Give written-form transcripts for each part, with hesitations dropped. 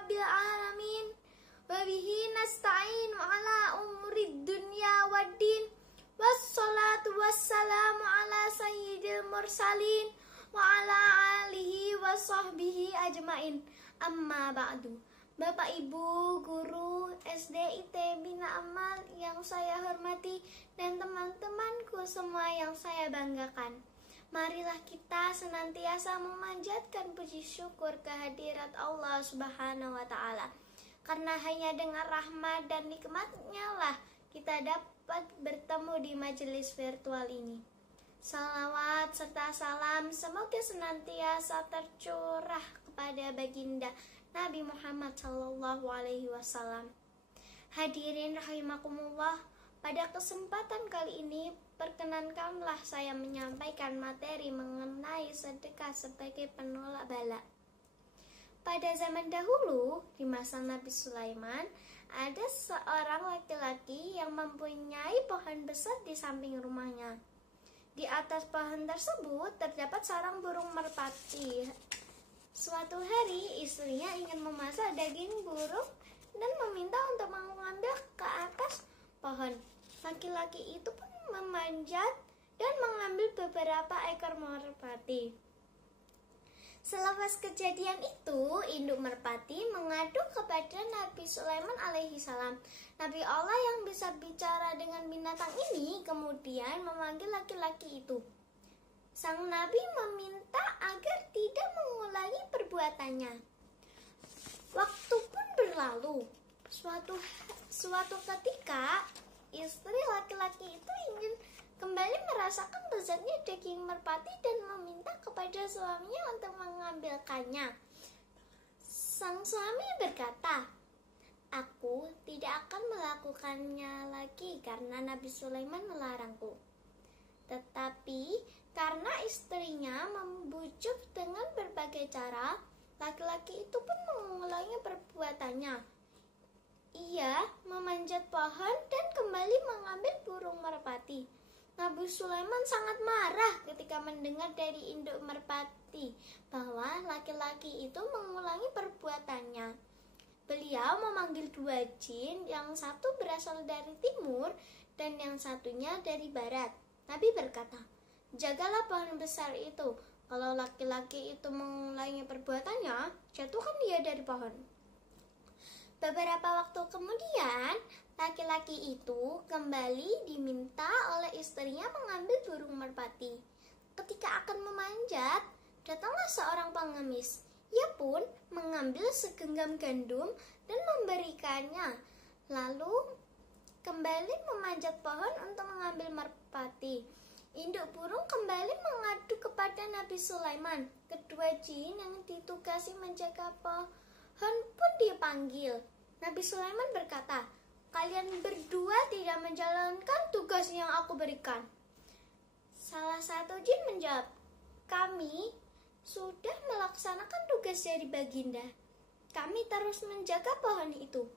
rabbil alamin. Wa bihi nasta'in ala umurid dunya waddin. Wassalatu wassalamu ala sayyidil mursalin wa ala alihi wa sahbihi ajmain. Amma ba'du. Bapak Ibu guru SD IT Bina Amal yang saya hormati dan teman-temanku semua yang saya banggakan, marilah kita senantiasa memanjatkan puji syukur kehadirat Allah Subhanahu wa Ta'ala, karena hanya dengan rahmat dan nikmatnya lah kita dapat bertemu di majelis virtual ini. Salawat serta salam semoga senantiasa tercurah kepada baginda Nabi Muhammad SAW. Hadirin rahimakumullah, pada kesempatan kali ini perkenankanlah saya menyampaikan materi mengenai sedekah sebagai penolak bala. Pada zaman dahulu, di masa Nabi Sulaiman, ada seorang laki-laki yang mempunyai pohon besar di samping rumahnya. Di atas pohon tersebut terdapat sarang burung merpati. Suatu hari istrinya ingin memasak daging burung dan meminta untuk mengambil ke atas pohon. Laki-laki itu pun memanjat dan mengambil beberapa ekor merpati. Selepas kejadian itu, induk merpati mengadu kepada Nabi Sulaiman alaihissalam. Nabi Allah yang bisa bicara dengan binatang ini kemudian memanggil laki-laki itu. Sang Nabi meminta agar tidak mengulangi perbuatannya. Waktu pun berlalu. Suatu ketika, istri laki-laki itu ingin kembali merasakan lezatnya daging merpati dan meminta kepada suaminya untuk mengambilkannya. Sang suami berkata, "Aku tidak akan melakukannya lagi karena Nabi Sulaiman melarangku." Tetapi karena istrinya membujuk dengan berbagai cara, laki-laki itu pun mengulangi perbuatannya. Ia memanjat pohon dan kembali mengambil burung merpati. Nabi Sulaiman sangat marah ketika mendengar dari induk merpati bahwa laki-laki itu mengulangi perbuatannya. Beliau memanggil dua jin, yang satu berasal dari timur dan yang satunya dari barat. Nabi berkata, "Jagalah pohon besar itu. Kalau laki-laki itu mengulangi perbuatannya, jatuhkan dia dari pohon." Beberapa waktu kemudian, laki-laki itu kembali diminta oleh istrinya mengambil burung merpati. Ketika akan memanjat, datanglah seorang pengemis. Ia pun mengambil segenggam gandum dan memberikannya. Lalu kembali memanjat pohon untuk mengambil merpati. Induk burung kembali mengadu kepada Nabi Sulaiman. Kedua jin yang ditugasi menjaga pohon pun dipanggil. Nabi Sulaiman berkata, "Kalian berdua tidak menjalankan tugas yang aku berikan." Salah satu jin menjawab, "Kami sudah melaksanakan tugas dari baginda. Kami terus menjaga pohon itu.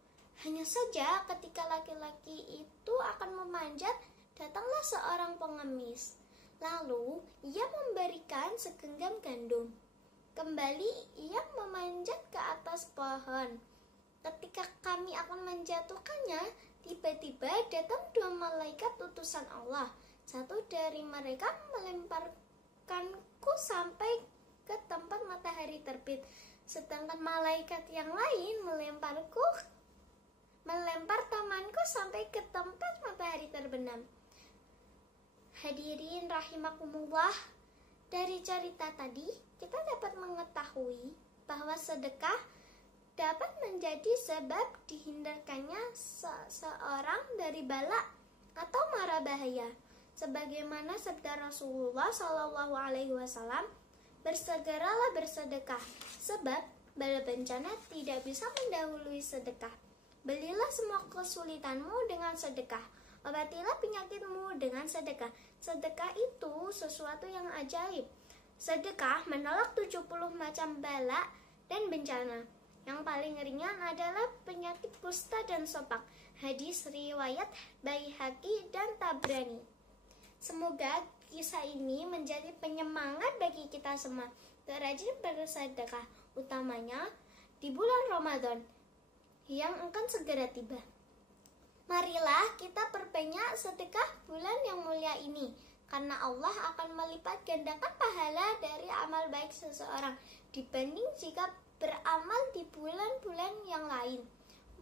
Hanya saja ketika laki-laki itu akan memanjat, datanglah seorang pengemis. Lalu ia memberikan segenggam gandum. Kembali ia memanjat ke atas pohon. Ketika kami akan menjatuhkannya, tiba-tiba datang dua malaikat utusan Allah. Satu dari mereka melemparkanku sampai ke tempat matahari terbit, sedangkan malaikat yang lain melempar tamanku sampai ke tempat matahari terbenam." Hadirin rahimakumullah, dari cerita tadi kita dapat mengetahui bahwa sedekah dapat menjadi sebab dihindarkannya seseorang dari bala atau mara bahaya. Sebagaimana sabda Rasulullah SAW, "Bersegeralah bersedekah, sebab bala bencana tidak bisa mendahului sedekah. Belilah semua kesulitanmu dengan sedekah. Obatilah penyakitmu dengan sedekah. Sedekah itu sesuatu yang ajaib. Sedekah menolak 70 macam bala dan bencana. Yang paling ringan adalah penyakit kusta dan sopak." Hadis riwayat Baihaqi dan Tabrani. Semoga kisah ini menjadi penyemangat bagi kita semua untuk rajin bersedekah, utamanya di bulan Ramadan yang akan segera tiba. Marilah kita perbanyak sedekah bulan yang mulia ini, karena Allah akan melipat gandakan pahala dari amal baik seseorang dibanding jika beramal di bulan-bulan yang lain.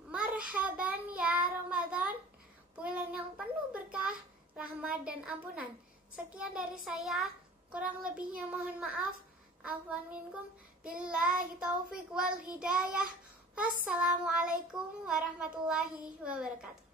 Marhaban ya Ramadan, bulan yang penuh berkah, rahmat dan ampunan. Sekian dari saya, kurang lebihnya mohon maaf. Afwan minkum, billahi taufiq wal hidayah. Wassalamualaikum warahmatullahi wabarakatuh.